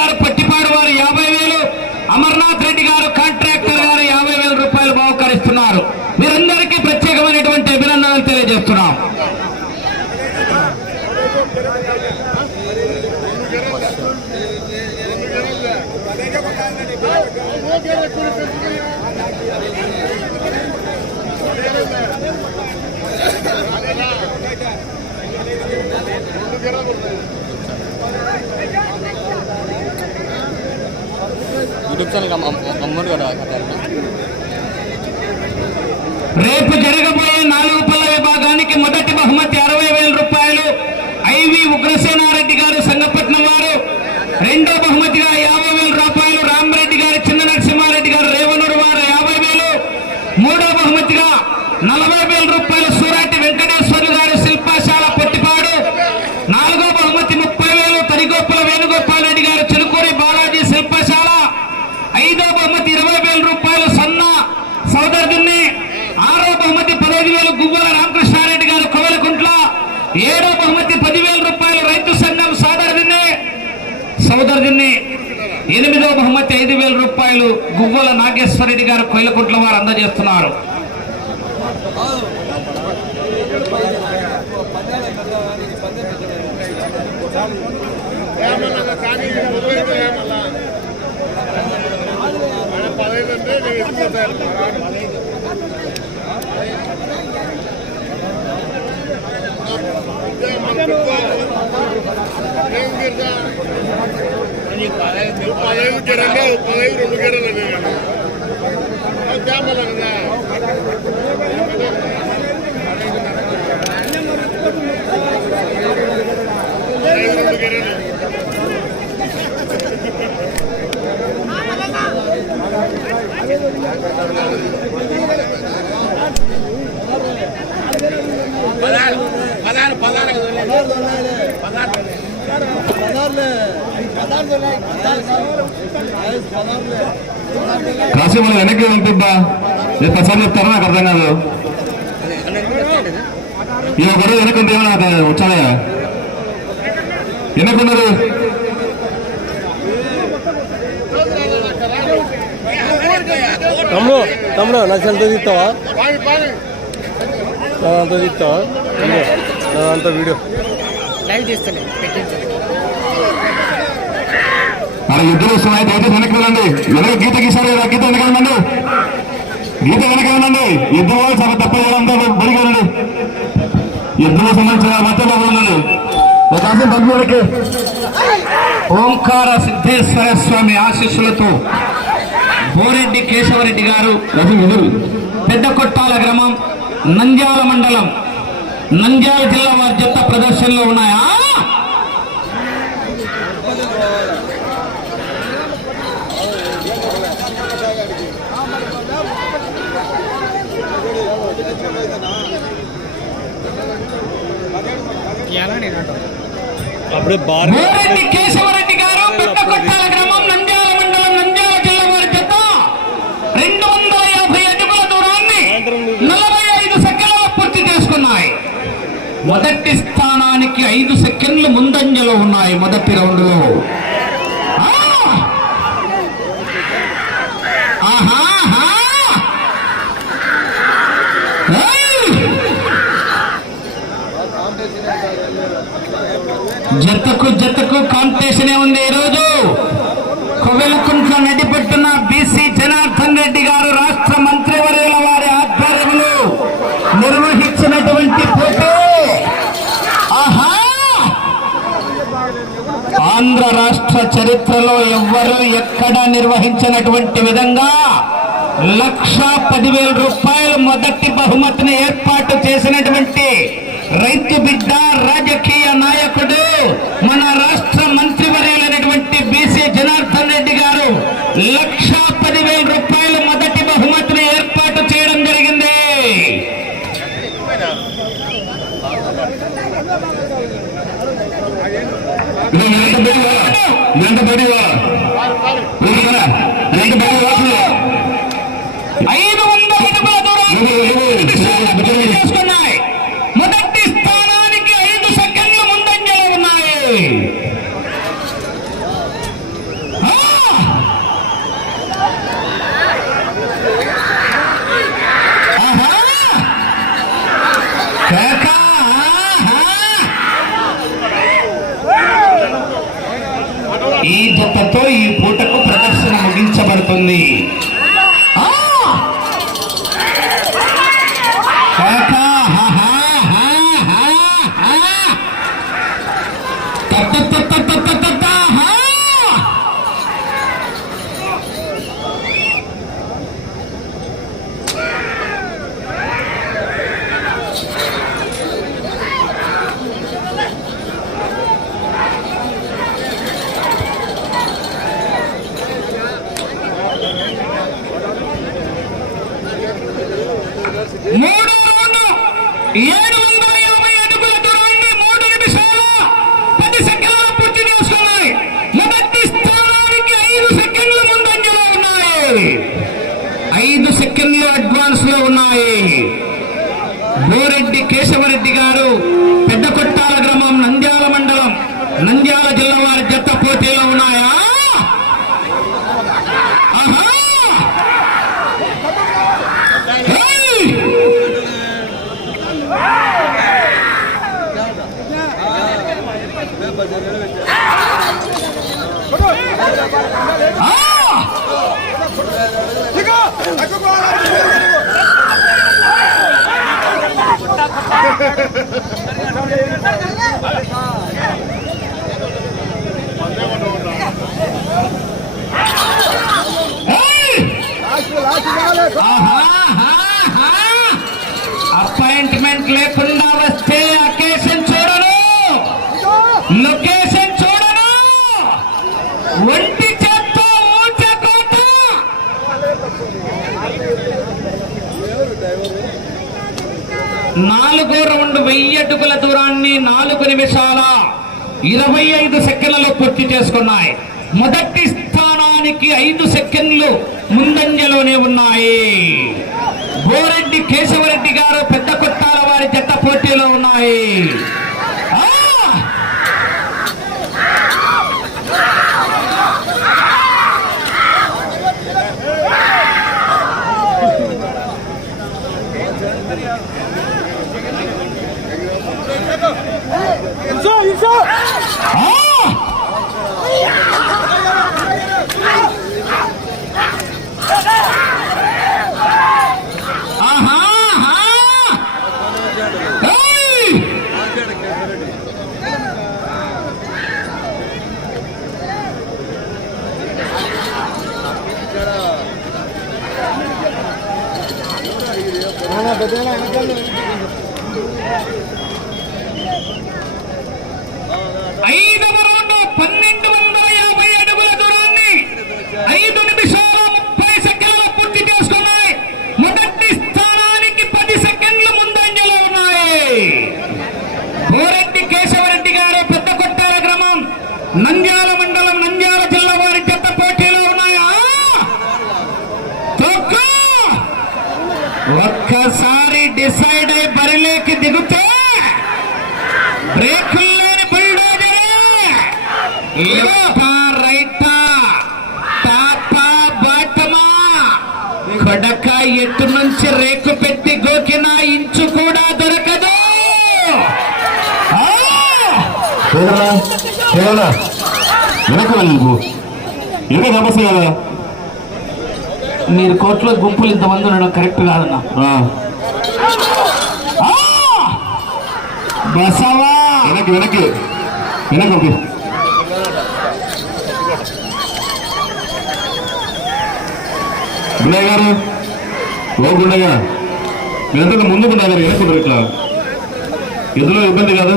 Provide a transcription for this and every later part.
గారు పట్టిపాడు వారు యాభై వేలు అమర్నాథ్ రెడ్డి గారు కాంట్రాక్టర్ గారు యాభై వేల రూపాయలు బహుకరిస్తున్నారు. మీరందరికీ ప్రత్యేకమైనటువంటి అభినందనలు తెలియజేస్తున్నాం. యూట్యూబ్ ఛానల్ కదా రేపు జరగబోయే నాలుగు పల్ల విభాగానికి మొదటి బహుమతి అరవై వేల రూపాయలు ఐవి ఉగ్రసేనారెడ్డి గారు సంగపట్నం వారు. రెండో బహుమతిగా యాభై వేల రూపాయలు రామరెడ్డి గారు చిన్న నరసింహారెడ్డి గారు రేవనూరు వారు యాభై వేలు మూడో బహుమతిగా నలభై వేల రూపాయలు సూరాటి వెంకటేశ్వర్లు గారు శిల్పశాల పొట్టిపాడు నాలుగో బహుమతి ముప్పై వేలు తరిగోపుల వేణుగోపాల్ రెడ్డి గారు చిలుకూరి బాలాజీ శిల్పశాల ఐదో బహుమతి ఇరవై వేల రూపాయలు సన్న సోదరుడిని ఆరో బహుమతి పదహైదు వేలు గువ్వల రామకృష్ణారెడ్డి గారు కొవలకుంట్ల ఏడో బహుమతి పదివేల రూపాయలు రైతు సంఘం సోదరుడిని సోదరుడిని ఎనిమిదో బహుమతి ఐదు వేల పువ్వల నాగేశ్వరరెడ్డి గారు కొయ్యకుంట్ల వారు అందజేస్తున్నారు పదహైదు గెరలే పదహైదు రెండు గెరలు జామల పదహైదు రెండు గెరలు కాశీ మనం వెనక్కి పంపిబ్బా నేను ప్రసాద్ చెప్తారా నాకు అర్థం కాదు ఈ ఒకరు వెనక్కి ఉంటే నాకు వచ్చాయా వెనక్కున్నారు తమ్ముడు తమ్ముడు నాకు ఎంత తీస్తావా పాని పాని అంత తీస్తావా తమ్ముడు అంత వీడియో మన యుద్ధం వస్తున్నాయి దయచేసి వెనక్కి వెళ్ళండి. వెనక గీత గీసారు కదా గీత వెనక వెళ్ళండి గీత వెనక వెళ్ళండి యుద్ధం వాళ్ళు చాలా తప్ప అంతా బడికి వెళ్ళండి. ఇద్దరు సంబంధించిన మధ్యలో వెళ్ళండి ఒకసారి కాసం ఓంకార సిద్ధేశ్వర స్వామి ఆశీస్సులతో బోరెడ్డి కేశవరెడ్డి గారు పెద్ద కొట్టాల గ్రామం నంద్యాల మండలం నంద్యాల జిల్లా వారి జత ప్రదర్శనలో ఉన్నాయా? అప్పుడే బార్ బోరెడ్డి కేశవరెడ్డి గారు పెద్ద కొట్టాల గ్రామం నంద్యాల మండలం నంద్యాల జిల్లా వారి జత. రెండు వందల యాభై అడుగుల దూరాన్ని నలభై ఐదు పూర్తి చేసుకున్నాయి. మొదటి స్థానానికి ఐదు సెకండ్లు ముందంజలో ఉన్నాయి మొదటి రౌండ్లో! ఆహా, ఆహా! ఏయ్! జతకు జతకు కాంపిటీషన్ ఉంది ఈరోజు. కొవెలకుంట్ల నడిపెట్టున్న బీసీ జనార్దన్ రెడ్డి గారు రాష్ట్ర మంత్రివర్యుల వారి ఆధ్వర్యంలో నిర్వహించినటువంటి పోటీ. ఆహా! ఆంధ్ర రాష్ట్ర చరిత్రలో ఎవ్వరూ ఎక్కడ నిర్వహించినటువంటి విధంగా లక్ష పదివేల రూపాయలు మొదటి బహుమతిని ఏర్పాటు చేసినటువంటి రైతు బిడ్డ రాజకీయ నాయకుడు మన రాష్ట్ర మంత్రివర్యులైనటువంటి బీసీ జనార్దన్ రెడ్డి గారు లక్ష పదివేల రూపాయల మొదటి బహుమతిని ఏర్పాటు చేయడం జరిగింది. వెంటబడివా ¡Tú, tú! అపాయింట్మెంట్ లేకుండా వస్తే అకేషన్ చూడను. లొకేషన్ చూడను. ఒంటి నాలుగు రౌండ్ వెయ్యి అడుగుల దూరాన్ని నాలుగు నిమిషాల ఇరవై ఐదు సెకండ్లలో పూర్తి చేసుకున్నాయి. మొదటి స్థానానికి ఐదు సెకండ్లు ముందంజలోనే ఉన్నాయి. బోరెడ్డి కేశవరెడ్డి గారు పెద్ద కొట్టాల వారి జత పోటీలో ఉన్నాయి ఆ! ఆ! ఆహా! ఆహా! ఏయ్! ఐదవ రౌండ్ పన్నెండు వందల యాభై అడుగుల దూరాన్ని ఐదు నిమిషాల ముప్పై సెకండ్లు పూర్తి చేసుకున్నాయి మొదటి స్థానానికి పది సెకండ్లు ముందంజలో ఉన్నాయి బోరెడ్డి కేశవరెడ్డి గారు పెద్ద కొట్టాల గ్రామం నంద్యాల మండలం నంద్యాల జిల్లా వారి జత పోటీలో ఉన్నాయా తొక్కు! ఒక్కసారి డిసైడ్ అయి బరిలోకి దిగుతే బ్రేకుల్లోని బుల్డోజరే రైటా టాపా బాటమా కొడక ఎటు నుంచి రేకు పెట్టి గోకిన ఇంచు కూడా దొరకదు. నువ్వు సమస్య కదా మీరు కోర్టులో గుంపులు ఇంతమంది ఉండడం కరెక్ట్ కాదన్నా. బసవా వెనక్కి వెనక్కి వెనక్కి పంపి గుండయ్య గారు ఓ గుండయ్య మీరంతా ముందుకుంటారు వెనక్కుంటారు ఇట్లా ఎదులో ఇబ్బంది కాదు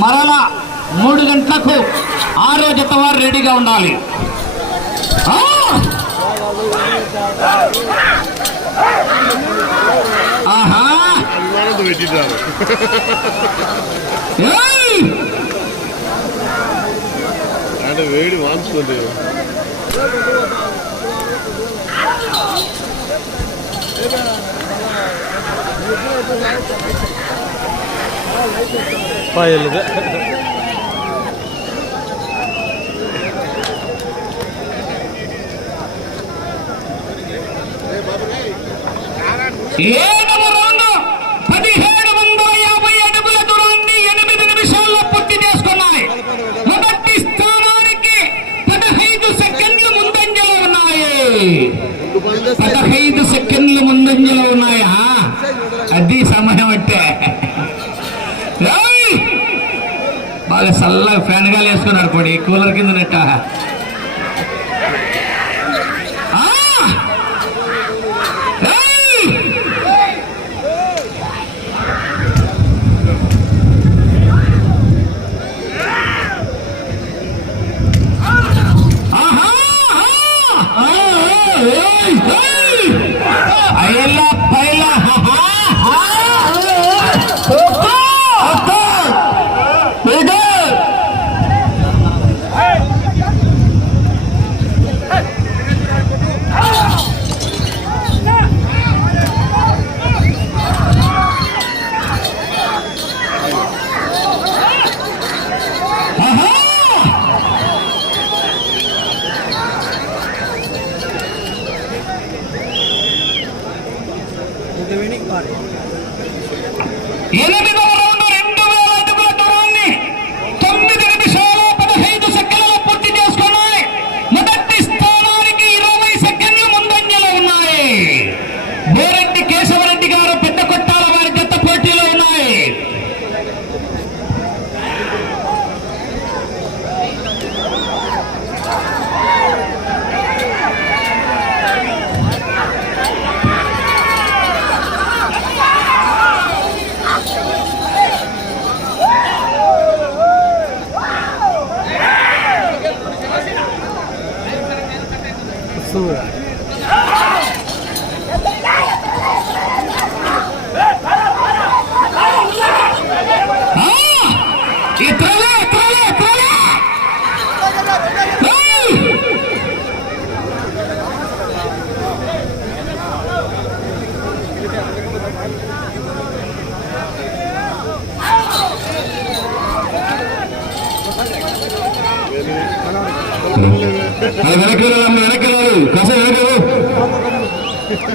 మరలా మూడు గంటలకు ఆరో జత వారు రెడీగా ఉండాలి ఆ! ఆహా దుకాణంతో పెట్టింటారు ఏయ్! అంటే వేడి పాయలుగా. ఏడవ రౌండ్. పదిహేడు వందల యాభై అడుగుల దూరాన్ని ఎనిమిది నిమిషాల్లో పూర్తి చేసుకున్నాయి. మొదటి స్థానానికి పదహైదు సెకండ్లు ముందంజలో ఉన్నాయి. పదహైదు సెకండ్లు ముందంజలో ఉన్నాయా? అది సమయం అంటే. బాగా చల్లగా ఫ్యాన్ గాలి వేసుకున్నారు పొడి కూలర్ కింద నెట్ట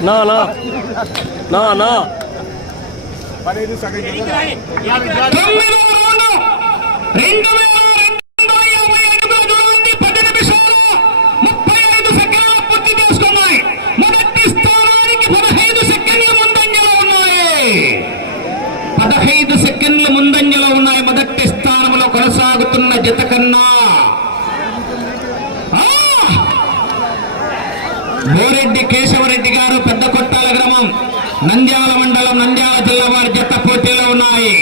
నా నా. నా నా. తొమ్మిదవ రౌండ్ రెండు వేల రెండు వందల యాభై అడుగుల దూరాన్ని పది నిమిషాలు ముప్పై ఐదు సెకండ్లు పూర్తి చేసుకున్నాయి మొదటి స్థానానికి పదహైదు సెకండ్ల ముందంజలో ఉన్నాయి పదహైదు సెకండ్ల ముందంజలో ఉన్నాయి మొదటి స్థానంలో కొనసాగుతున్న జత కన్నా ఆ! బోరెడ్డి కేశవరెడ్డి గారు పెద్ద కొట్టాల గ్రామం నంద్యాల మండలం నంద్యాల జిల్లా వారి జత పోటీలో ఉన్నాయి.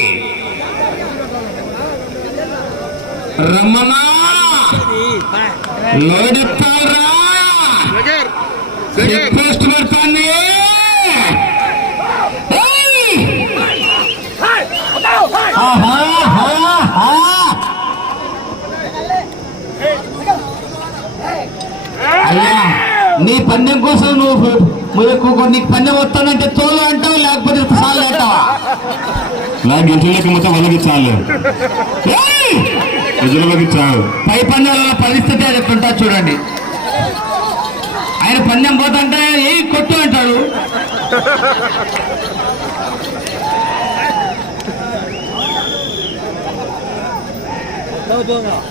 రమణ! శేఖర్ పోస్ట్. అయ్యా నీ పందెం కోసం నువ్వు నువ్వు నీకు పందెం వస్తానంటే తోలు అంటావు లేకపోతే సాలు అంటావా? నా మొత్తం వాళ్ళకి చాలు. చాలు. పై పందాల పరిస్థితి అది ఎట్లుంటా చూడండి. ఆయన పందెం పోతుంటే ఏ కొట్టు అంటాడు?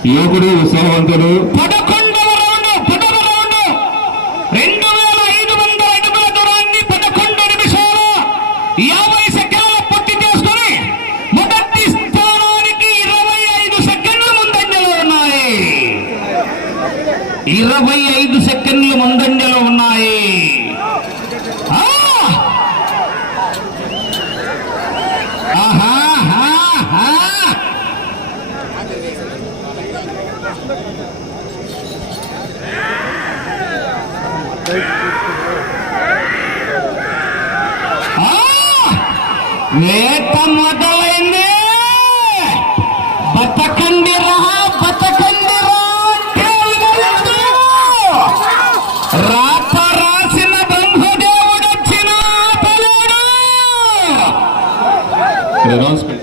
యువకుడు ఉత్సాహవంతుడు. పదకొండవ రౌండ్ పదవ రౌండ్ రెండు వేల ఐదు వందల అడుగుల దూరాన్ని పదకొండు నిమిషాలు యాభై సెకండ్ల పూర్తి చేసుకుని మొదటి స్థానానికి ఇరవై ఐదు సెకండ్ల ముందంజలో ఉన్నాయి ఇరవై ఐదు సెకండ్లు ముందంజలో ఉన్నాయి ఆ! ఆహా, ఆహా, ఆహా. ఆ! వేట మొదలైంది బతకండి రా బతకండి రా దేవుడు. రాత రాసిన బ్రహ్మదేవుడు వచ్చిన ఆపలేడు. అనౌన్స్మెంట్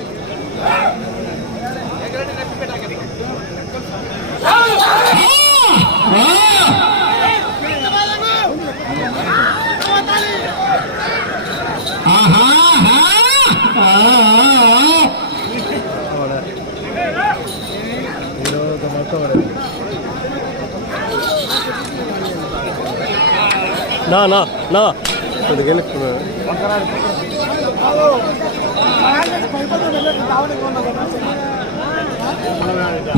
ఆహా, ఆహా. ఆ, ఆ, ఆ. నా నా నా కొద్దిగా వెనక్కున్నాడు.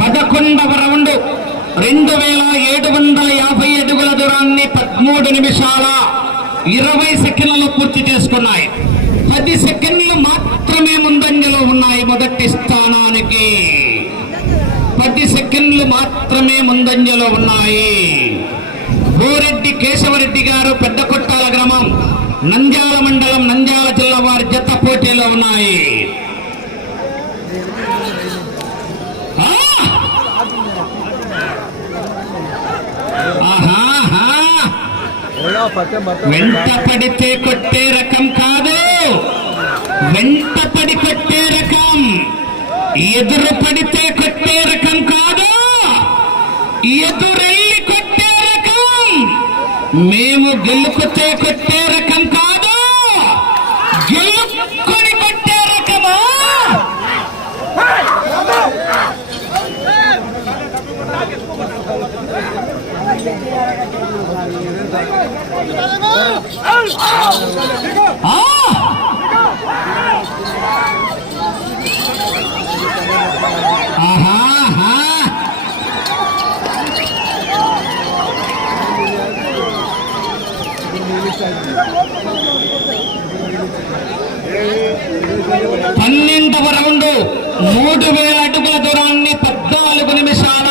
పదకొండవ రౌండ్ రెండు వేల ఏడు వందల యాభై అడుగుల దూరాన్ని పదమూడు నిమిషాల ఇరవై సెకండ్లలో పూర్తి చేసుకున్నాయి. పది సెకండ్లు మాత్రమే ముందంజలో ఉన్నాయి మొదటి స్థానానికి. పది సెకండ్లు మాత్రమే ముందంజలో ఉన్నాయి. గోరెడ్డి కేశవరెడ్డి గారు పెద్ద కొట్టాల గ్రామం నంద్యాల మండలం నంద్యాల జిల్లా వారి జత పోటీలో ఉన్నాయి ఆ! ఆహాహా! వెంట పడితే కొట్టే రకం కాదు. వెంట పడి కొట్టే రకం. ఎదురు పడితే కొట్టే రకం కాదు. ఎదురెళ్ళి కొట్టే రకం. మేము గెలుపుతే కొట్టే రకం కాదు గెలుపుకొని కొట్టే రకమా ఆ! ఆహాహా! పన్నెండవ రౌండ్ మూడు వేల అడుగుల దూరాన్ని పద్నాలుగు నిమిషాల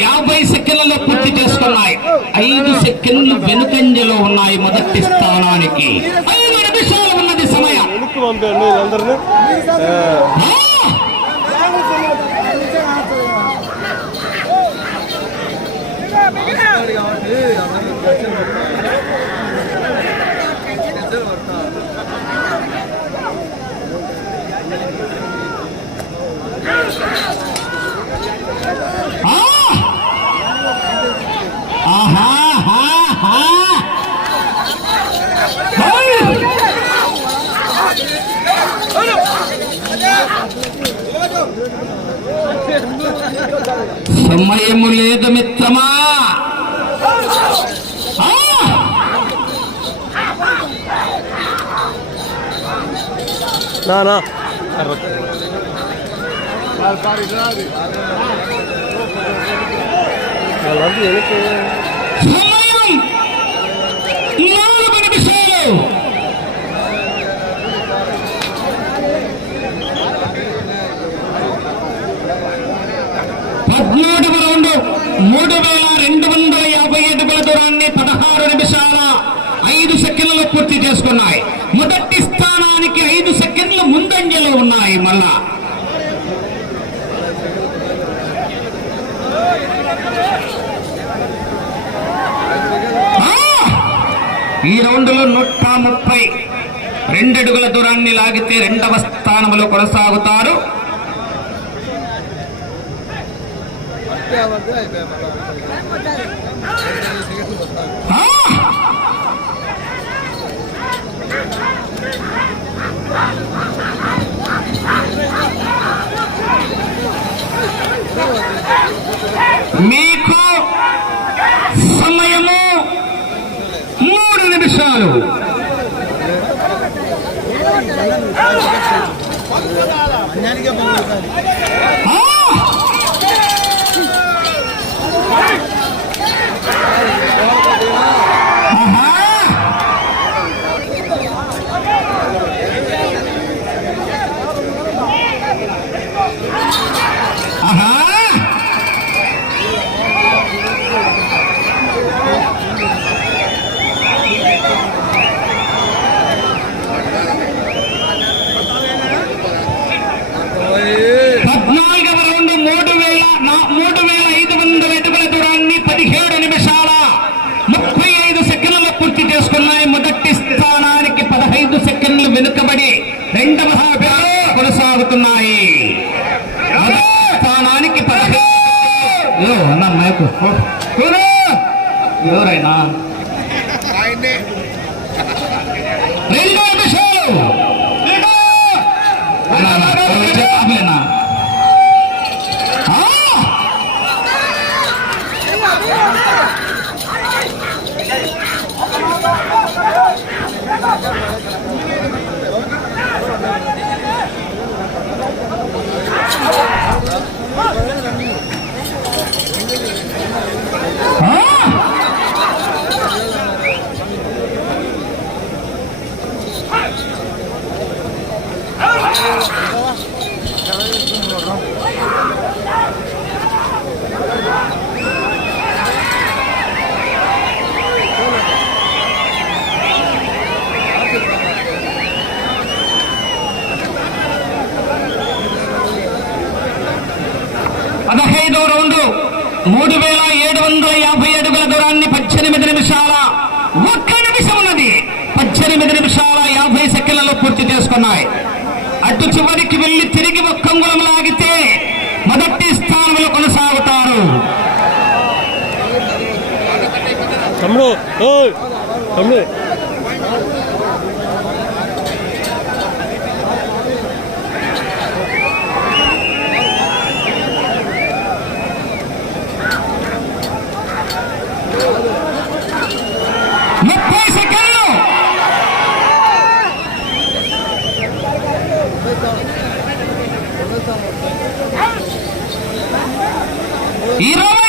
యాభై సెకండ్లలో పూర్తి చేసుకున్నాయి ఐదు సెకండ్లు వెనుకంజలో ఉన్నాయి మొదటి స్థానానికి. ఐదు నిమిషాలు ఉన్నది సమయం వెనక్కి పంపాను వీళ్ళందరినీ ఆ, ఆ! ఆ! ఆహాహాహా! హై! సమయము లేదు మిత్రమా ఆ! నా పద్నాలుగు రౌండ్ మూడు వేల రెండు వందల యాభై ఏడు దూరాన్ని పదహారు నిమిషాల ఐదు సెకండ్లలో పూర్తి చేసుకున్నాయి. మొదటి స్థానానికి ఐదు సెకండ్లు ముందంజలో ఉన్నాయి మళ్ళా. ఈ రౌండ్లో నూట ముప్పై రెండడుగుల దూరాన్ని లాగితే రెండవ స్థానంలో కొనసాగుతారు. ఆ! మీకు సమయము మూడు నిమిషాలు ఆ! నిమిషాల ఒక్క నిమిషం ఉన్నది. పద్దెనిమిది నిమిషాల యాభై సెకండ్లలో పూర్తి చేసుకున్నాయి. అటు చివరికి వెళ్ళి తిరిగి ఒక్కంగులం లాగితే మొదటి స్థానంలో కొనసాగుతారు. తమ్ముడు తమ్ముడు ముప్పై సెకండ్లు ఇరవై